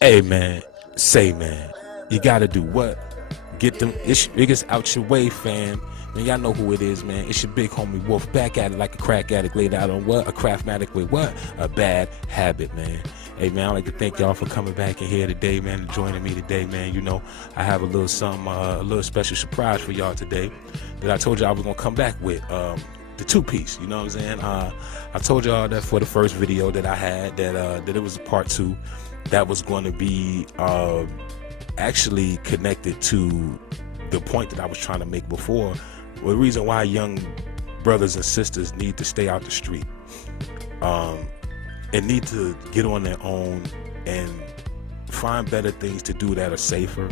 Hey man, say man, you gotta do what? Get them niggas out your way, fam. Man, y'all know who it is, man. It's your big homie Wolf, back at it like a crack addict, laid out on what? A craftmatic with what? A bad habit, man. Hey man, I'd like to thank y'all for coming back in here today, man, and joining me today, man. You know, I have a little something, a little special surprise for y'all today that I told you I was gonna come back with. The two-piece, you know what I'm saying? I told y'all that for the first video that I had that it was a part 2 that was going to be actually connected to the point that I was trying to make before. Well, the reason why young brothers and sisters need to stay out the street and need to get on their own and find better things to do that are safer,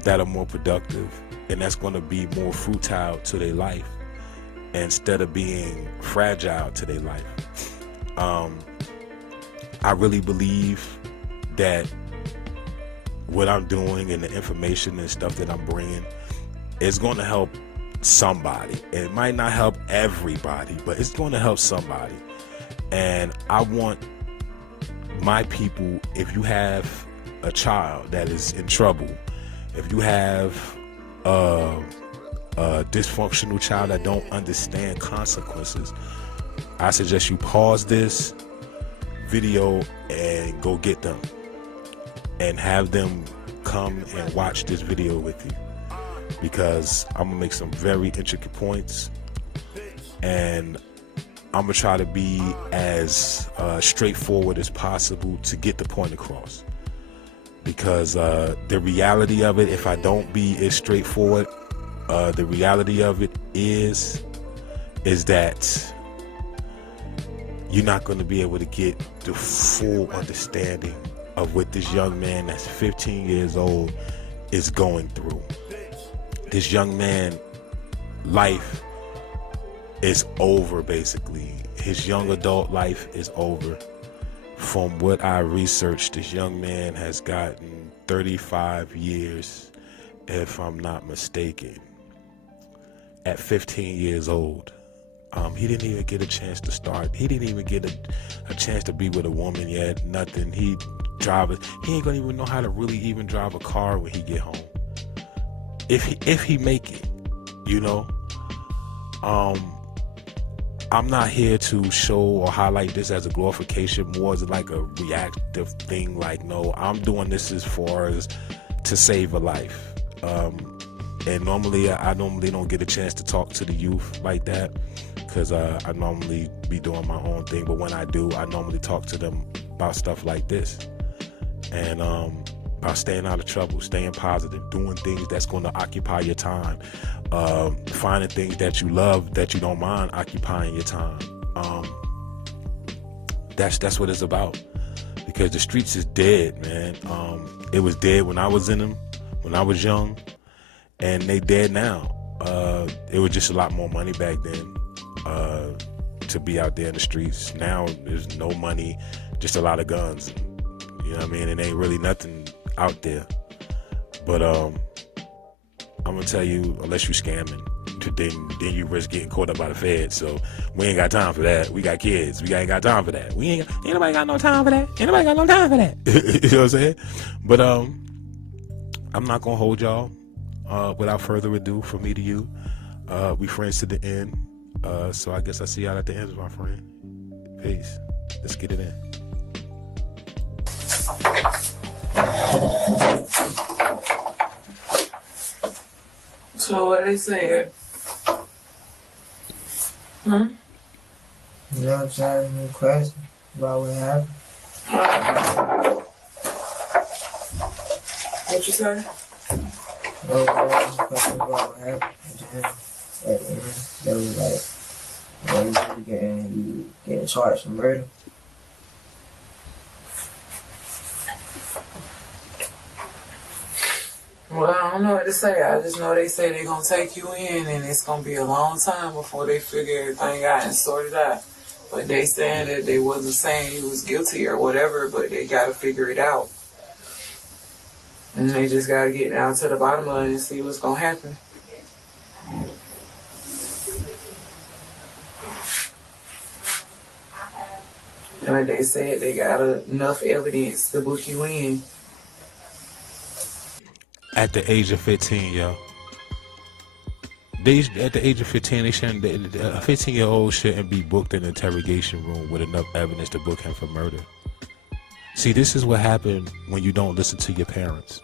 that are more productive, and that's going to be more fruitile to their life instead of being fragile to their life. I really believe that what I'm doing and the information and stuff that I'm bringing is going to help somebody. It might not help everybody, but it's going to help somebody. And I want my people, if you have a child that is in trouble, if you have a dysfunctional child that don't understand consequences, I suggest you pause this video and go get them and have them come and watch this video with you, because I'm gonna make some very intricate points and I'm gonna try to be as straightforward as possible to get the point across, because the reality of it, if I don't be as straightforward, the reality of it is that you're not going to be able to get the full understanding of what this young man that's 15 years old is going through. This young man, life is over, basically. His young adult life is over. From what I researched, this young man has gotten 35 years, if I'm not mistaken, at 15 years old. He didn't even get a chance to start. He didn't even get a chance to be with a woman yet. Nothing. He ain't gonna even know how to really even drive a car when he get home. If he make it, you know. I'm not here to show or highlight this as a glorification, more as like a reactive thing. Like, no, I'm doing this as far as to save a life. And normally I don't get a chance to talk to the youth like that, because I normally be doing my own thing. But when I do, I normally talk to them about stuff like this, and about staying out of trouble, staying positive, doing things that's going to occupy your time, finding things that you love that you don't mind occupying your time. That's what it's about, because the streets is dead, man. It was dead when I was in them, when I was young, and they dead now. It was just a lot more money back then to be out there in the streets. Now there's no money, just a lot of guns. You know what I mean? It ain't really nothing out there. But I'm gonna tell you, unless you scamming, then you risk getting caught up by the feds. So we ain't got time for that. We got kids. We ain't got time for that. Ain't nobody got no time for that. Ain't nobody got no time for that. You know what I'm saying? But I'm not gonna hold y'all. Without further ado, from me to you, we friends to the end. So I guess I see y'all at the end, my friend. Peace. Let's get it in. So what they saying? You know what I'm saying? Any question about what happened? What you say? No question about what happened at the end. At the end, that was like, you getting charged for murder. Well, I don't know what to say. I just know they say they're going to take you in, and it's going to be a long time before they figure everything out and sort it out. But they saying that they wasn't saying he was guilty or whatever, but they got to figure it out. And they just got to get down to the bottom of it and see what's going to happen. And they said they got enough evidence to book you in. At the age of 15, yo. At the age of 15, they shouldn't. A 15-year-old shouldn't be booked in an interrogation room with enough evidence to book him for murder. See, this is what happened when you don't listen to your parents.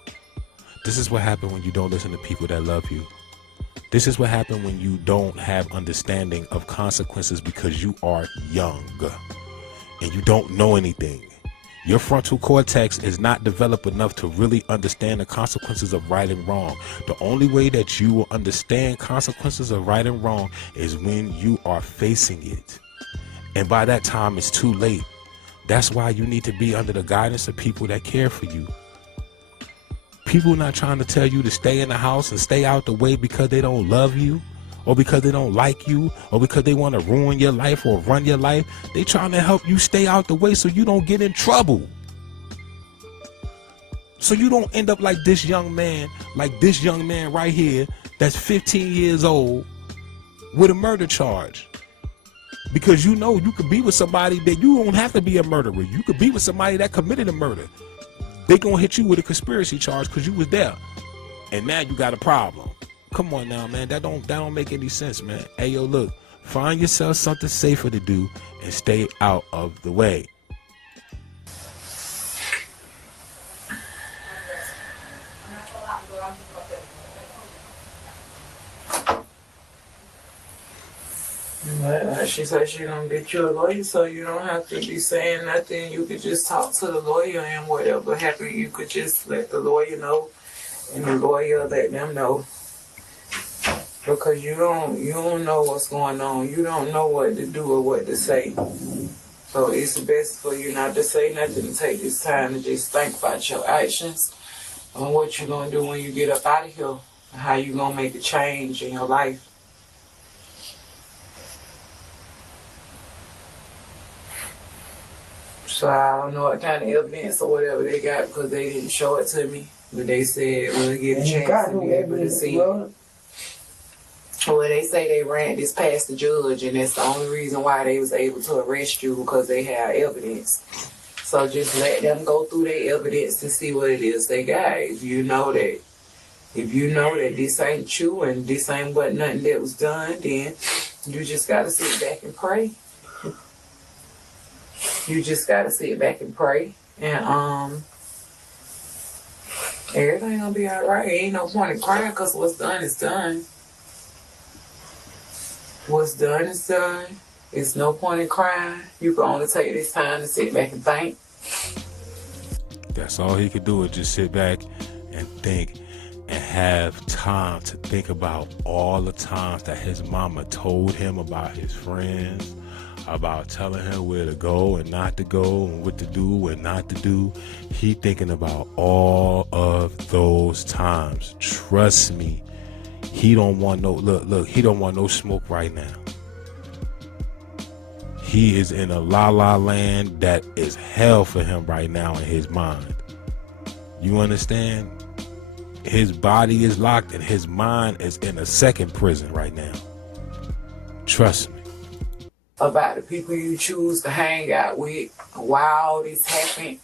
This is what happened when you don't listen to people that love you. This is what happened when you don't have understanding of consequences because you are young and you don't know anything. Your frontal cortex is not developed enough to really understand the consequences of right and wrong. The only way that you will understand consequences of right and wrong is when you are facing it. And by that time, it's too late. That's why you need to be under the guidance of people that care for you. People not trying to tell you to stay in the house and stay out the way because they don't love you, or because they don't like you, or because they want to ruin your life or run your life. They trying to help you stay out the way so you don't get in trouble. So you don't end up like this young man right here that's 15 years old with a murder charge. Because you know you could be with somebody that you don't have to be a murderer. You could be with somebody that committed a murder. They gonna hit you with a conspiracy charge because you was there. And now you got a problem. Come on now, man. That don't make any sense, man. Hey, yo, look. Find yourself something safer to do and stay out of the way. She said she gonna get you a lawyer, so you don't have to be saying nothing. You could just talk to the lawyer, and whatever happened, you could just let the lawyer know, and the lawyer let them know. Because you don't know what's going on. You don't know what to do or what to say. So it's best for you not to say nothing, to take this time to just think about your actions and what you're gonna do when you get up out of here, and how you gonna make a change in your life. So I don't know what kind of evidence or whatever they got because they didn't show it to me. But they said we'll get a chance to be able to see it. Well, they say they ran this past the judge, and that's the only reason why they was able to arrest you, because they have evidence. So just let them go through their evidence and see what it is they got. If you know that this ain't you and this ain't what nothing that was done, then you just gotta sit back and pray. You just gotta sit back and pray, and everything gonna be all right. Ain't no point in crying, because what's done is done. What's done is done. It's no point in crying. You can only take this time to sit back and think. That's all he could do, is just sit back and think and have time to think about all the times that his mama told him about his friends, about telling him where to go and not to go, and what to do and not to do. He thinking about all of those times. Trust me, he don't want no he don't want no smoke right now. He is in a la land that is hell for him right now in his mind. You understand? His body is locked and his mind is in a second prison right now. Trust me. About the people you choose to hang out with, why all this happened,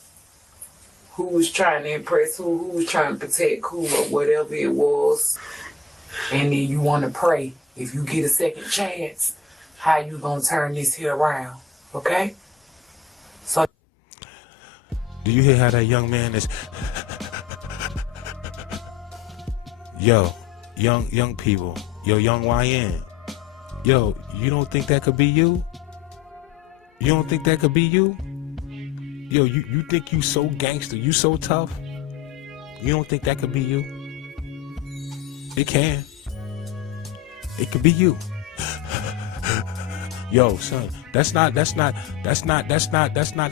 who was trying to impress who was trying to protect who, or whatever it was. And then you want to pray, if you get a second chance, how you gonna turn this here around, okay? So, do you hear how that young man is? Yo, young people, yo, young YN. Yo, you don't think that could be you? You don't think that could be you? Yo, you think you so gangster, you so tough? You don't think that could be you? It can. It could be you. Yo, son, that's not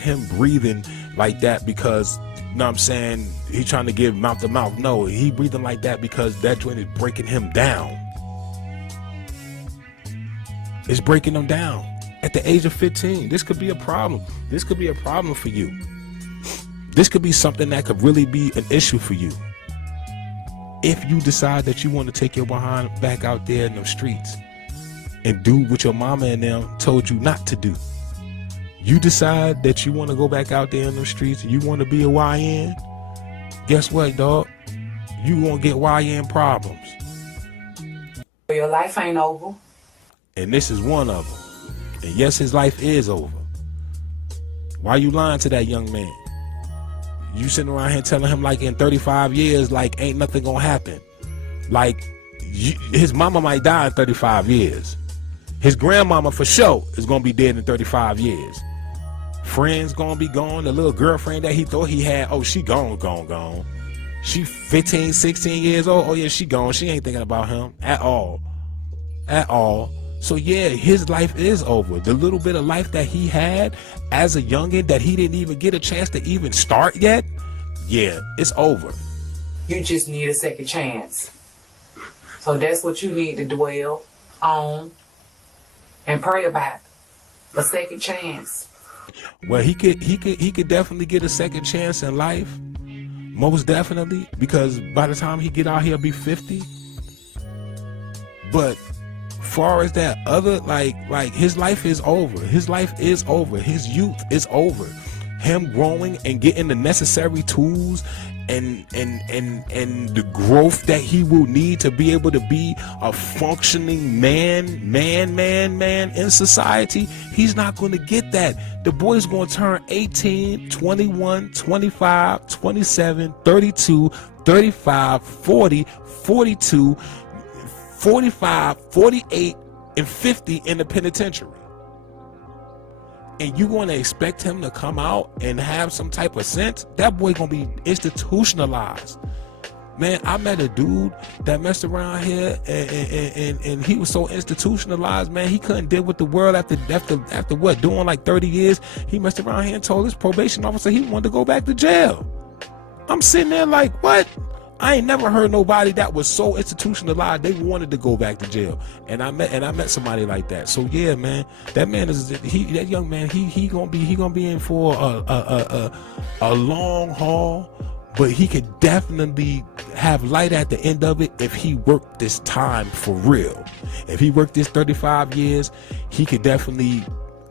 him breathing like that because, you know what I'm saying, he trying to give mouth to mouth. No, he breathing like that because that joint is breaking him down. It's breaking him down. At the age of 15, this could be a problem. This could be a problem for you. This could be something that could really be an issue for you. If you decide that you want to take your behind back out there in them streets and do what your mama and them told you not to do. You decide that you want to go back out there in the streets and you want to be a YN, guess what, dog? You gonna get YN problems. Your life ain't over. And this is one of them. And yes, his life is over. Why you lying to that young man? You sitting around here telling him like in 35 years, like ain't nothing gonna happen. Like his mama might die in 35 years. His grandmama for sure is gonna be dead in 35 years. Friends gonna be gone. The little girlfriend that he thought he had, oh, she gone. She 15, 16 years old. Oh yeah, she gone. She ain't thinking about him at all. So yeah, his life is over. The little bit of life that he had as a youngin' that he didn't even get a chance to even start yet, yeah, it's over. You just need a second chance. So that's what you need to dwell on and pray about. A second chance. Well, he could definitely get a second chance in life. Most definitely, because by the time he get out here, be 50. But far as that other, like his life is over. His life is over. His youth is over. Him growing and getting the necessary tools and the growth that he will need to be able to be a functioning man in society, he's not going to get that. The boy's going to turn 18, 21, 25, 27, 32, 35, 40, 42, 45, 48, and 50 in the penitentiary. And you going to expect him to come out and have some type of sense? That boy going to be institutionalized. Man, I met a dude that messed around here and he was so institutionalized, man, he couldn't deal with the world after what, doing like 30 years. He messed around here and told his probation officer he wanted to go back to jail. I'm sitting there like, what? I ain't never heard nobody that was so institutionalized they wanted to go back to jail. And I met somebody like that. So yeah, man, that young man, he gonna be in for a long haul, but he could definitely have light at the end of it if he worked this time for real. If he worked this 35 years, he could definitely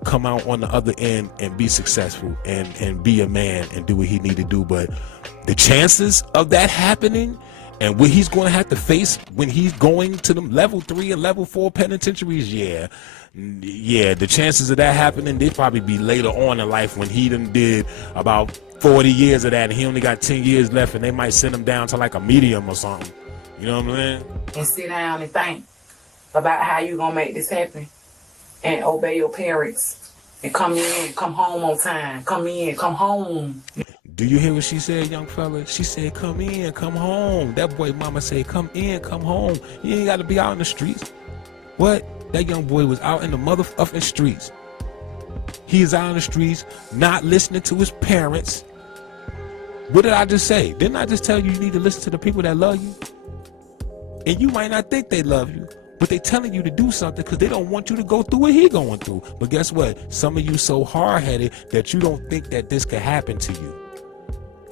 come out on the other end and be successful and be a man and do what he need to do. But the chances of that happening and what he's going to have to face when he's going to them level 3 and level 4 penitentiaries, yeah, the chances of that happening, they'd probably be later on in life when he done did about 40 years of that and he only got 10 years left, and they might send him down to like a medium or something. You know what I'm saying? And sit down and think about how you gonna make this happen and obey your parents and come in, come home on time. Come in, come home. Do you hear what she said, young fella? She said, come in, come home. That boy mama said, come in, come home. You ain't got to be out in the streets. What? That young boy was out in the motherfucking streets. He is out in the streets, not listening to his parents. What did I just say? Didn't I just tell you need to listen to the people that love you? And you might not think they love you, but they telling you to do something because they don't want you to go through what he going through. But guess what? Some of you so hard-headed that you don't think that this could happen to you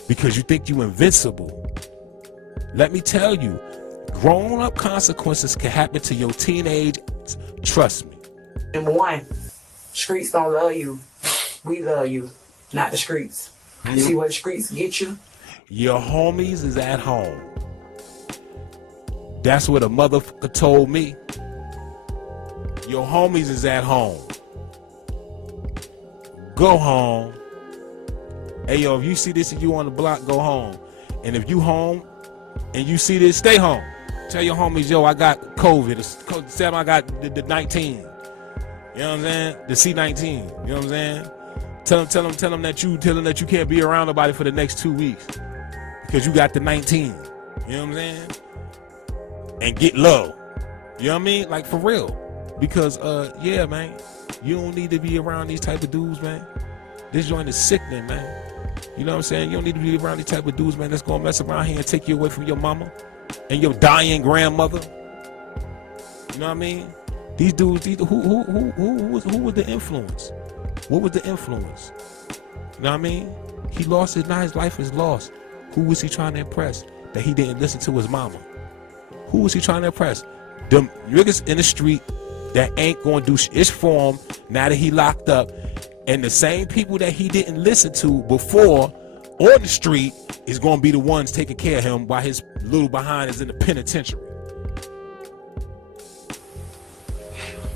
because you think you invincible. Let me tell you, grown-up consequences can happen to your teenage. Trust me. Number one, streets don't love you. We love you, not the streets. You see what the streets get you? Your homies is at home. That's what a motherfucker told me. Your homies is at home. Go home. Hey, yo, if you see this and you on the block, go home. And if you home and you see this, stay home. Tell your homies, yo, I got COVID. Tell them I got the 19. You know what I'm saying? The C-19. You know what I'm saying? Tell them that you can't be around nobody for the next 2 weeks because you got the 19. You know what I'm saying? And get low. You know what I mean? Like, for real. Because, yeah, man, you don't need to be around these type of dudes, man. This joint is sickening, man. You know what I'm saying? You don't need to be around these type of dudes, man, that's going to mess around here and take you away from your mama and your dying grandmother. You know what I mean? These dudes, who was the influence? What was the influence? You know what I mean? He lost his, now his life is lost. Who was he trying to impress? That he didn't listen to his mama. Who was he trying to impress? Them niggas in the street that ain't gonna do shit for him now that he locked up And the same people that he didn't listen to before on the street is going to be the ones taking care of him while his little behind is in the penitentiary.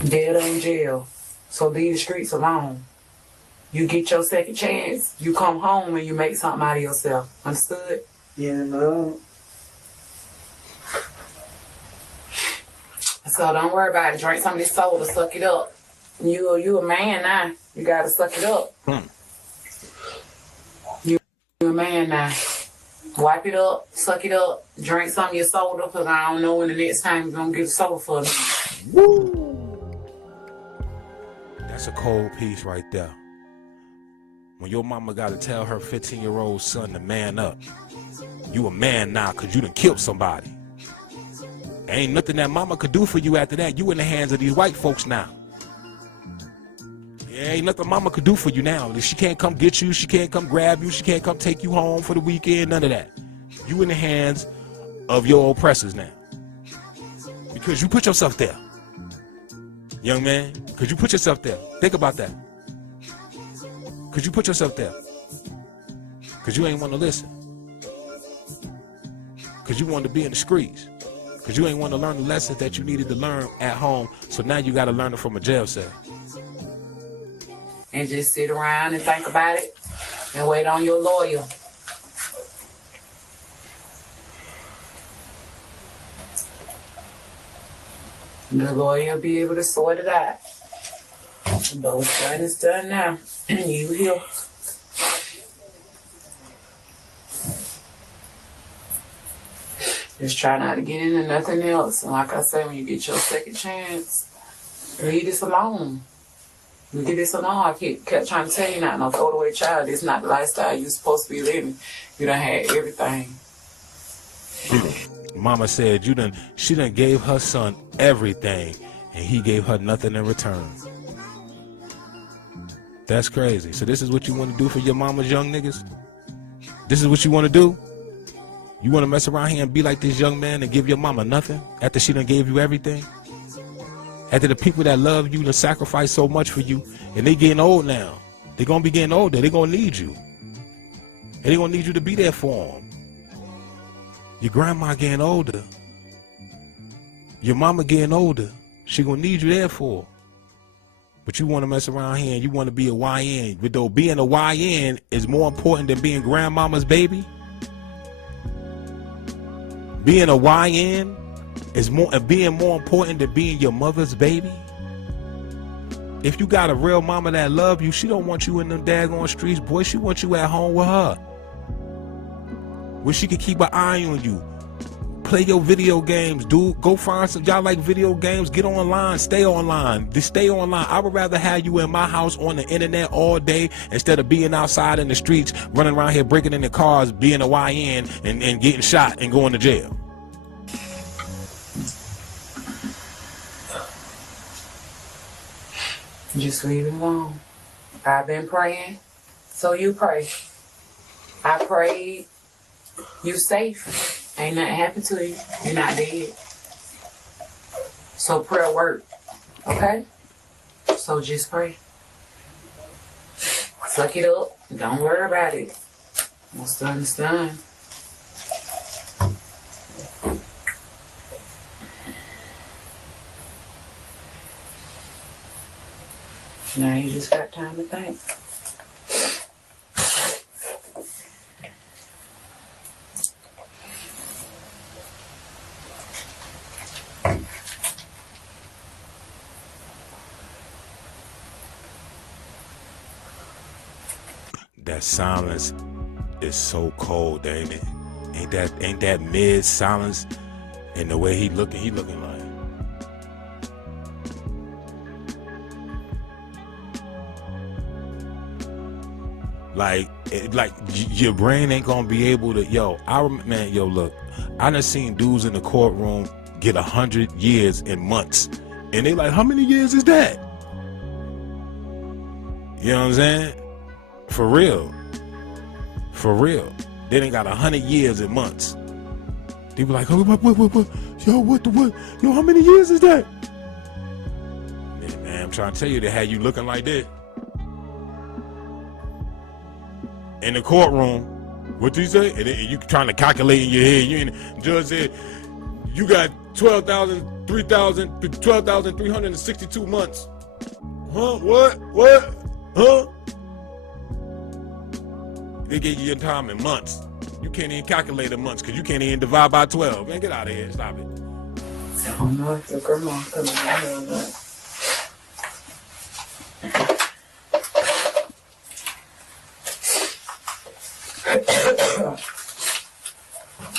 Dead or in jail. So leave the streets alone. You get your second chance, you come home and you make something out of yourself. Understood? Yeah, no. So don't worry about it. Drink some of this soda, suck it up. You a man now. You gotta suck it up. You a man now. Wipe it up, suck it up, drink some of your soda, because I don't know when the next time you're gonna get a soda for me. Woo! That's a cold piece right there. When your mama gotta tell her 15-year-old son to man up. You a man now because you done killed somebody. Ain't nothing that mama could do for you after that. You in the hands of these white folks now. Ain't nothing mama could do for you now. She can't come get you. She can't come grab you. She can't come take you home for the weekend. None of that. You in the hands of your oppressors now. Because you put yourself there. Young man, because you put yourself there. Think about that. Because you put yourself there. Because you ain't want to listen. Because you wanted to be in the streets. Because you ain't want to learn the lessons that you needed to learn at home. So now you got to learn it from a jail cell. And just sit around and think about it and wait on your lawyer. The lawyer will be able to sort it out. But what's done is done now. You here. Just try not to get into nothing else. And like I said, when you get your second chance, leave this alone. Leave this alone. I kept trying to tell you not no throwaway child. This is not the lifestyle you're supposed to be living. You done had everything. Mama said she done gave her son everything and he gave her nothing in return. That's crazy. So this is what you want to do for your mama's young niggas? This is what you want to do? You want to mess around here and be like this young man and give your mama nothing after she done gave you everything? After the people that love you and sacrifice so much for you, and they getting old now. They're going to be getting older. They're going to need you. And they're going to need you to be there for them. Your grandma getting older. Your mama getting older. She going to need you there for her. But you want to mess around here and you want to be a YN. But though being a YN is more important than being grandmama's baby. Being a YN is being more important than being your mother's baby. If you got a real mama that love you, she don't want you in them daggone streets, boy. She wants you at home with her, where she can keep an eye on you. Play your video games, dude. Go find some. Y'all like video games? Get online. Stay online. Just stay online. I would rather have you in my house on the internet all day instead of being outside in the streets, running around here breaking into cars, being a YN and getting shot and going to jail. Just leave it alone. I've been praying, so you pray. I prayed. You safe. Ain't nothing happened to you. You're not dead. So prayer work. Okay? So just pray. Suck it up. Don't worry about it. What's done is done. Now you just got time to think. That silence is so cold, ain't it? Ain't that mid silence? And the way he looking like your brain ain't gonna be able to. Look, I done seen dudes in the courtroom get 100 years in months, and they like, how many years is that? You know what I'm saying? For real. They done got 100 years in months. They be like, oh, what? Yo, how many years is that? Man, I'm trying to tell you, they had you looking like this. in the courtroom. What did you say? And you trying to calculate in your head. The judge said, you got 12,362 months. Huh? What? Huh? They gave you your time in months. You can't even calculate in months because you can't even divide by 12. Man, get out of here. Stop it. I don't know if the grandma coming out here or not.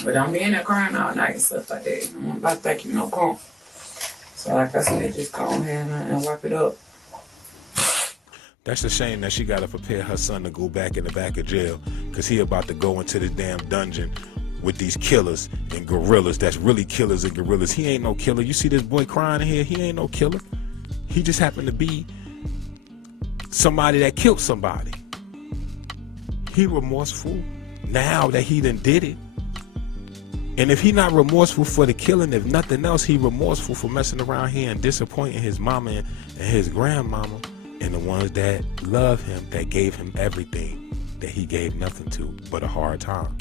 But I'm being there crying all night and stuff like that. I'm not about to take you no call. So like I said, just go ahead and wipe it up. That's a shame that she got to prepare her son to go back in the back of jail because he about to go into the damn dungeon with these killers and gorillas. That's really killers and gorillas. He ain't no killer. You see this boy crying in here? He ain't no killer. He just happened to be somebody that killed somebody. He remorseful now that he done did it. And if he not remorseful for the killing, if nothing else, he remorseful for messing around here and disappointing his mama and his grandmama and the ones that love him, that gave him everything that he gave nothing to but a hard time.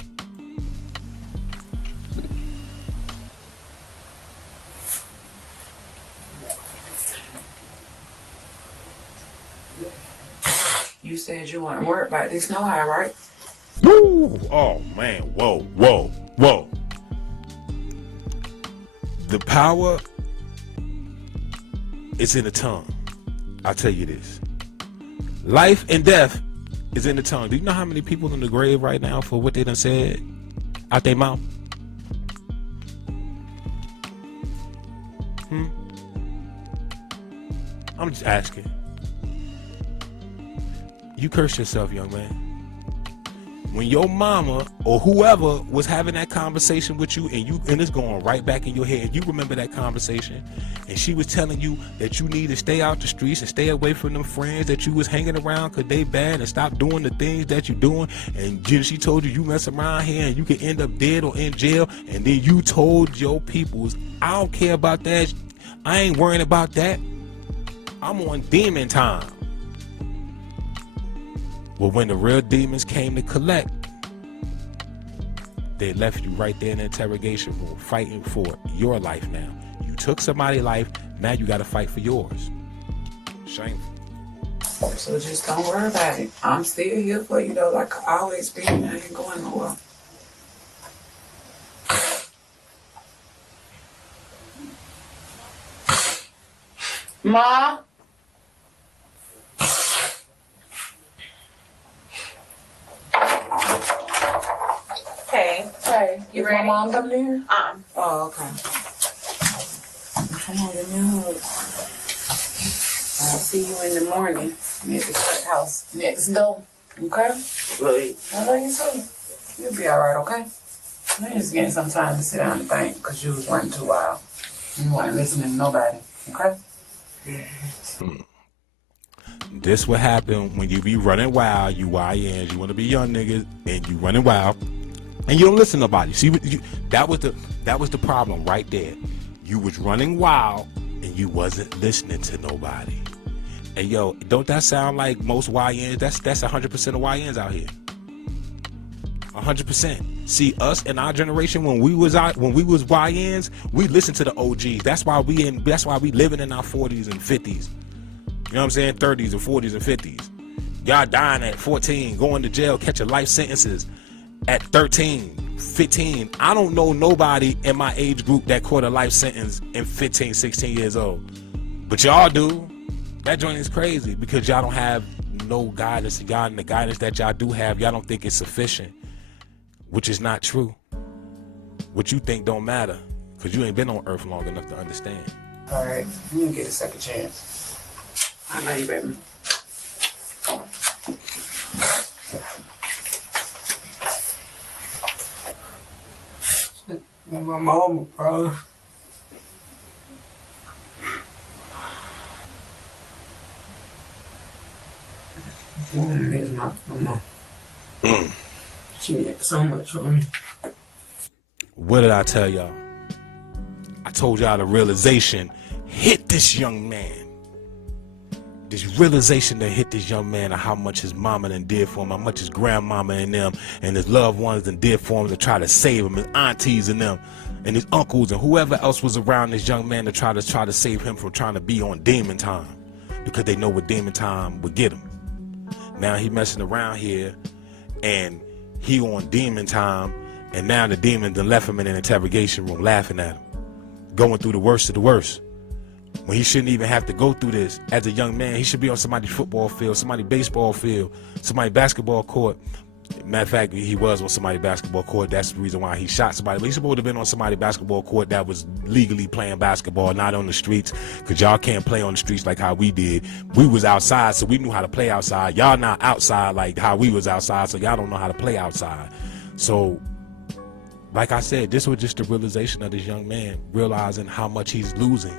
You said you weren't worried about this no high, right? Woo! Oh man, whoa. The power is in the tongue. I'll tell you this. Life and death is in the tongue. Do you know how many people in the grave right now for what they done said out their mouth? I'm just asking. You curse yourself, young man. When your mama or whoever was having that conversation with you and it's going right back in your head, you remember that conversation and she was telling you that you need to stay out the streets and stay away from them friends that you was hanging around because they bad and stop doing the things that you doing, and she told you mess around here and you could end up dead or in jail, and then you told your peoples, I don't care about that, I ain't worrying about that, I'm on demon time. Well, when the real demons came to collect, they left you right there in the interrogation room fighting for your life now. You took somebody's life, now you got to fight for yours. Shameful. So just don't worry about it. I'm still here for you though, like I always been. I ain't going nowhere. Ma? Hey, you ready? My mom coming in here? Oh, okay. Come on, give me a hug. I'll see you in the morning at the courthouse next door. Okay? Right. I love you too. You'll be alright, okay? I'm just getting some time to sit down and think because you was running too wild. You weren't listening to nobody, okay? This what happen when you be running wild, you YNs, you want to be young niggas, and you running wild. And you don't listen to nobody. See, that was the problem right there. You was running wild and you wasn't listening to nobody. And yo, don't that sound like most YNs? That's 100% of YNs out here. 100%. See, us in our generation, when we was YNs, we listened to the OGs. That's why we living in our 40s and 50s. You know what I'm saying? 30s and 40s and 50s. Y'all dying at 14, going to jail, catching life sentences at 13, 15. I don't know nobody in my age group that caught a life sentence in 15, 16 years old. But y'all do. That joint is crazy because y'all don't have no guidance. Y'all, and the guidance that y'all do have, y'all don't think it's sufficient, which is not true. What you think don't matter because you ain't been on earth long enough to understand. All right, you can get a second chance. I know you, baby. My mama, bro. It's my mama. She did so much for me. What did I tell y'all? I told y'all the realization hit this young man. this realization that hit this young man of how much his mama done did for him, how much his grandmama and them and his loved ones done did for him to try to save him, his aunties and them and his uncles and whoever else was around this young man to try to save him from trying to be on demon time, because they know what demon time would get him. Now he messing around here and he on demon time, and now the demon done left him in an interrogation room laughing at him, going through the worst of the worst. When he shouldn't even have to go through this as a young man. He should be on somebody's football field, somebody's baseball field, somebody's basketball court. Matter of fact, he was on somebody's basketball court. That's the reason why he shot somebody. But he's supposed to have been on somebody's basketball court that was legally playing basketball, not on the streets, because y'all can't play on the streets like how we did. We was outside, so we knew how to play outside. Y'all not outside like how we was outside, so y'all don't know how to play outside. So, like I said, this was just the realization of this young man realizing how much he's losing.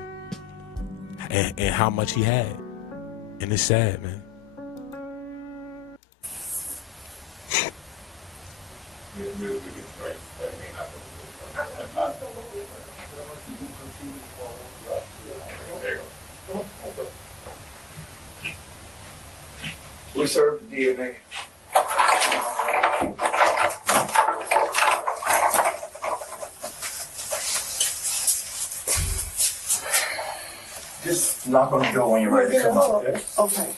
And how much he had. And it's sad, man. We serve the DNA. Just knock on the door when you're ready to come out, okay? Okay.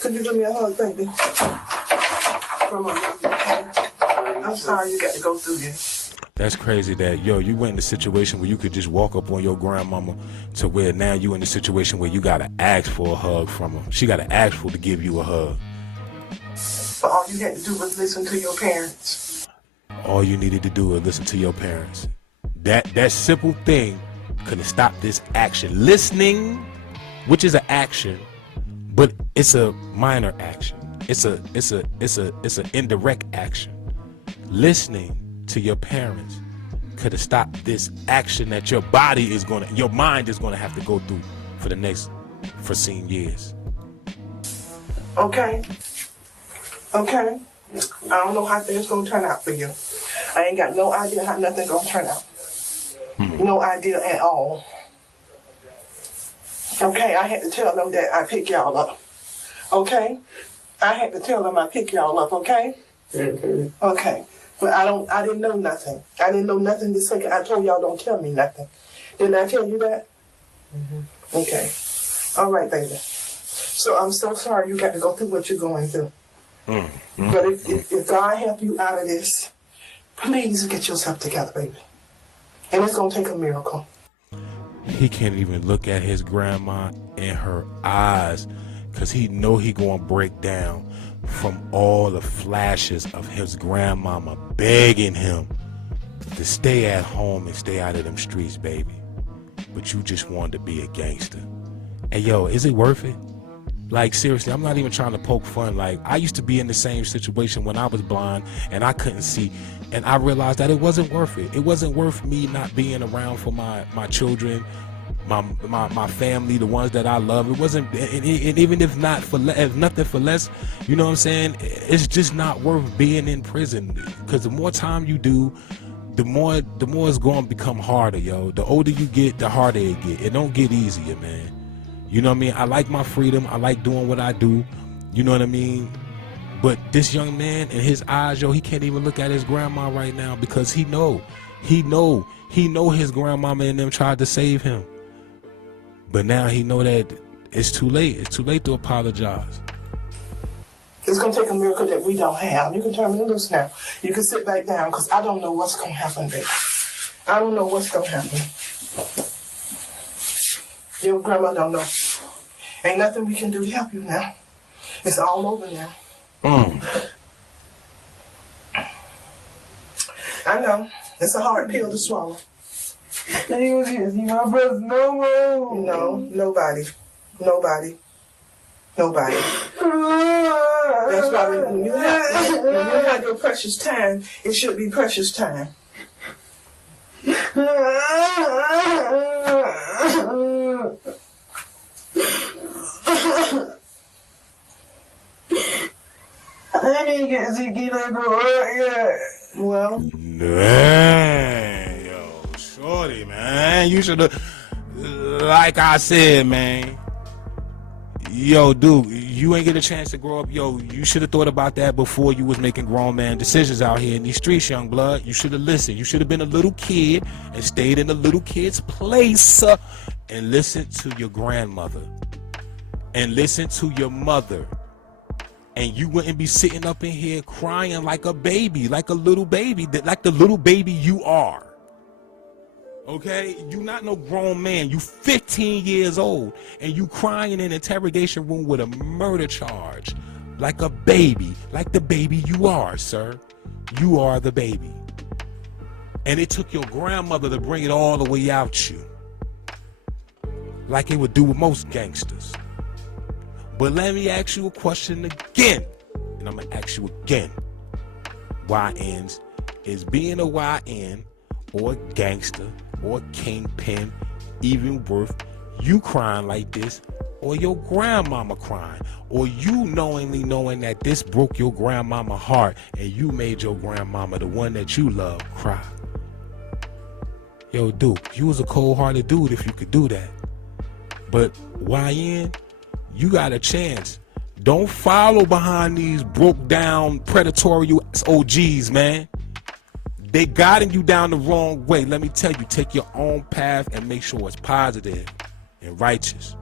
Could you give me a hug, baby? Come on. I'm sorry you got to go through this. That's crazy that, you went in a situation where you could just walk up on your grandmama to where now you in a situation where you got to ask for a hug from her. She got to ask for to give you a hug. But all you had to do was listen to your parents. All you needed to do was listen to your parents. That simple thing could have stopped this action. Listening, which is an action, but it's a minor action. It's an indirect action. Listening to your parents could have stopped this action that your mind is gonna have to go through for the next foreseen years. Okay. I don't know how things gonna turn out for you. I ain't got no idea how nothing gonna turn out. No idea at all. Okay, I had to tell them that I pick y'all up. Okay? I had to tell them I pick y'all up, okay? Okay. But I didn't know nothing. I didn't know nothing this second. I told y'all don't tell me nothing. Didn't I tell you that? Okay. All right, baby. So I'm so sorry you got to go through what you're going through. But if God help you out of this, please get yourself together, baby. And it's going to take a miracle. He can't even look at his grandma in her eyes because he know he going to break down from all the flashes of his grandmama begging him to stay at home and stay out of them streets, baby. But you just wanted to be a gangster. Hey, yo, is it worth it? Like, seriously, I'm not even trying to poke fun. Like, I used to be in the same situation when I was blind and I couldn't see. And I realized that it wasn't worth it. It wasn't worth me not being around for my children, my family, the ones that I love. It wasn't, and even if nothing for less, you know what I'm saying? It's just not worth being in prison. Because the more time you do, the more it's going to become harder, yo. The older you get, the harder it get. It don't get easier, man. You know what I mean? I like my freedom. I like doing what I do. You know what I mean? But this young man, in his eyes, yo, he can't even look at his grandma right now because he know his grandmama and them tried to save him. But now he know that it's too late. It's too late to apologize. It's going to take a miracle that we don't have. You can turn me loose now. You can sit back down because I don't know what's going to happen, baby. I don't know what's going to happen. Your grandma don't know. Ain't nothing we can do to help you now. It's all over now. I know. It's a hard pill to swallow. You was here, see my brother no more. No, nobody. That's why when you have your precious time, it should be precious time. I didn't get to get up right yet. Well, Man, yo, shorty, man, you should have, like I said, man, Yo, dude, you ain't get a chance to grow up. Yo, you should have thought about that before you was making grown man decisions out here in these streets, young blood. You should have listened. You should have been a little kid and stayed in the little kid's place and listened to your grandmother and listened to your mother. And you wouldn't be sitting up in here crying like a baby, like a little baby, like the little baby you are. Okay, you not no grown man. You 15 years old and you crying in an interrogation room with a murder charge, like a baby, like the baby you are, sir. You are the baby. And it took your grandmother to bring it all the way out you, like it would do with most gangsters. But let me ask you a question again, and I'm gonna ask you again. YNs, is being a YN or a gangster or kingpin even worth you crying like this, or your grandmama crying, or you knowingly knowing that this broke your grandmama heart and you made your grandmama, the one that you love, cry? Yo, Duke, you was a cold-hearted dude if you could do that. But YN, you got a chance. Don't follow behind these broke down predatory OGs, man. They guiding you down the wrong way. Let me tell you, take your own path and make sure it's positive and righteous.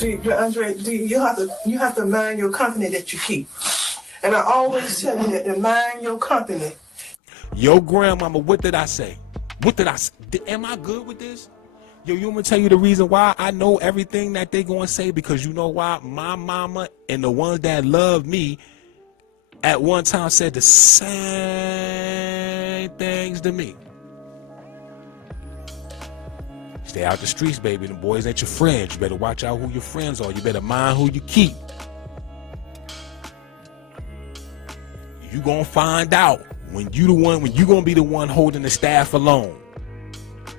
Andre, you have to mind your company that you keep. And I always tell you that to mind your company. Yo, grandmama, what did I say? What did I say? Am I good with this? Yo, you want me to tell you the reason why I know everything that they gonna say? Because you know why? My mama and the ones that love me at one time said the same things to me. Stay out the streets, baby. The boys ain't your friends. You better watch out who your friends are. You better mind who you keep. You gonna find out when you gonna be the one holding the staff alone.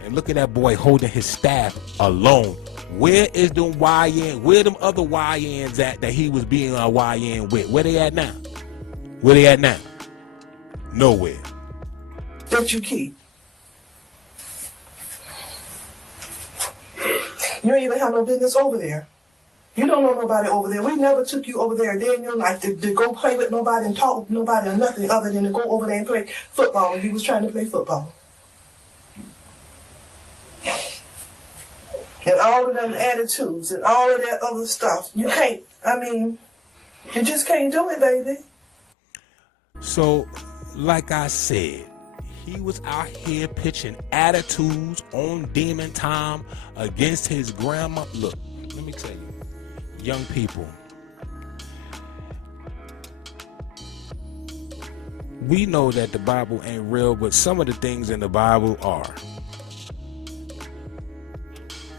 And look at that boy holding his staff alone. Where is them YN? Where them other YNs at that he was being a YN with? Where they at now? Where they at now? Nowhere. That you keep. You ain't even have no business over there. You don't know nobody over there. We never took you over there a day in your life to go play with nobody and talk with nobody or nothing other than to go over there and play football when you was trying to play football. And all of them attitudes and all of that other stuff. You can't, you just can't do it, baby. So, like I said, he was out here pitching attitudes on demon time against his grandma. Look, let me tell you, young people, we know that the Bible ain't real, but some of the things in the Bible are.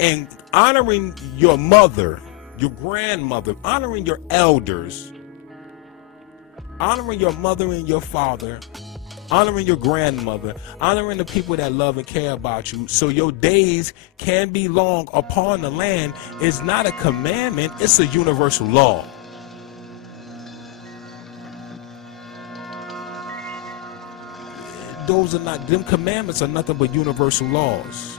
And honoring your mother, your grandmother, honoring your elders, honoring your mother and your father, honoring your grandmother, honoring the people that love and care about you so your days can be long upon the land is not a commandment, it's a universal law. Those are not, them commandments are nothing but universal laws.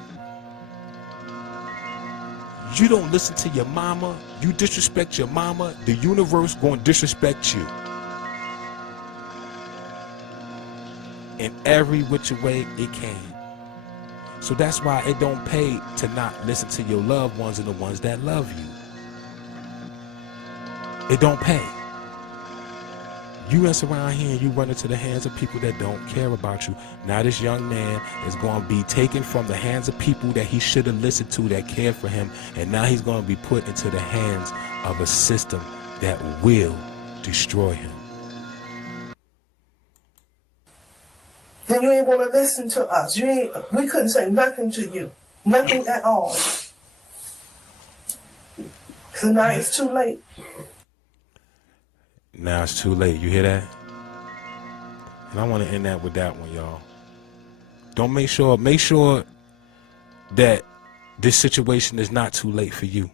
You don't listen to your mama, you disrespect your mama, the universe gonna disrespect you. In every which way it can. So that's why it don't pay to not listen to your loved ones and the ones that love you. It don't pay. You mess around here and you run into the hands of people that don't care about you. Now this young man is going to be taken from the hands of people that he should have listened to that cared for him, and now he's going to be put into the hands of a system that will destroy him. Then you ain't want to listen to us. We couldn't say nothing to you. Nothing at all. So now it's too late. Now it's too late. You hear that? And I want to end that with that one, y'all. Make sure that this situation is not too late for you.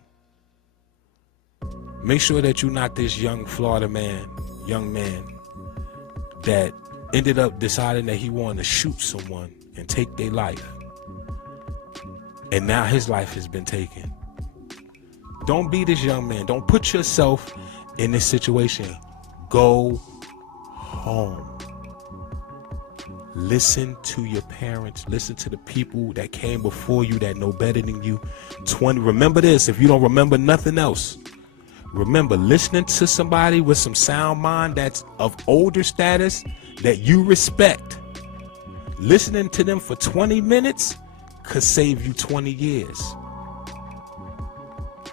Make sure that you're not this young Florida young man that ended up deciding that he wanted to shoot someone and take their life. And now his life has been taken. Don't be this young man. Don't put yourself in this situation. Go home. Listen to your parents. Listen to the people that came before you that know better than you. Remember this, if you don't remember nothing else. Remember, listening to somebody with some sound mind that's of older status that you respect. Listening to them for 20 minutes could save you 20 years.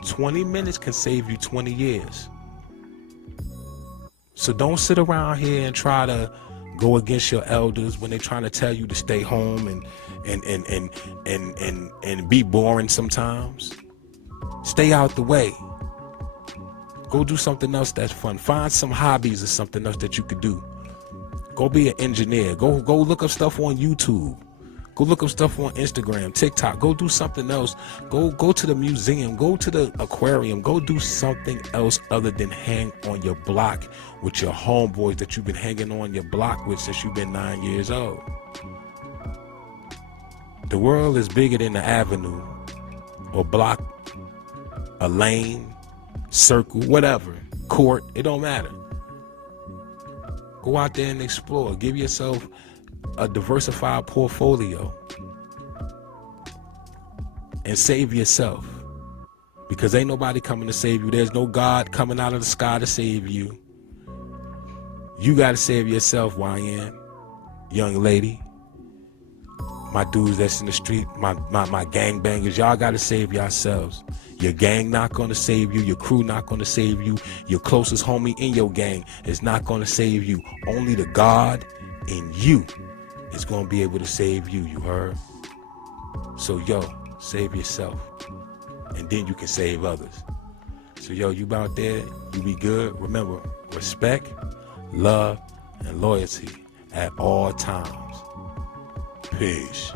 20 minutes can save you 20 years. So don't sit around here and try to go against your elders when they're trying to tell you to stay home and be boring sometimes. Stay out the way. Go do something else that's fun. Find some hobbies or something else that you could do. Go be an engineer. Go look up stuff on YouTube. Go look up stuff on Instagram, TikTok. Go do something else. Go to the museum. Go to the aquarium. Go do something else other than hang on your block with your homeboys that you've been hanging on your block with since you've been 9 years old. The world is bigger than the avenue or block, a lane, circle, whatever, court. It don't matter. Go out there and explore. Give yourself a diversified portfolio and save yourself, because ain't nobody coming to save you. There's no God coming out of the sky to save you. You got to save yourself, YN, young lady. My dudes that's in the street, my gang bangers, y'all got to save yourselves. Your gang not going to save you. Your crew not going to save you. Your closest homie in your gang is not going to save you. Only the God in you is going to be able to save you, you heard? So, yo, save yourself. And then you can save others. So, yo, you out there, you be good. Remember, respect, love, and loyalty at all times. Peace.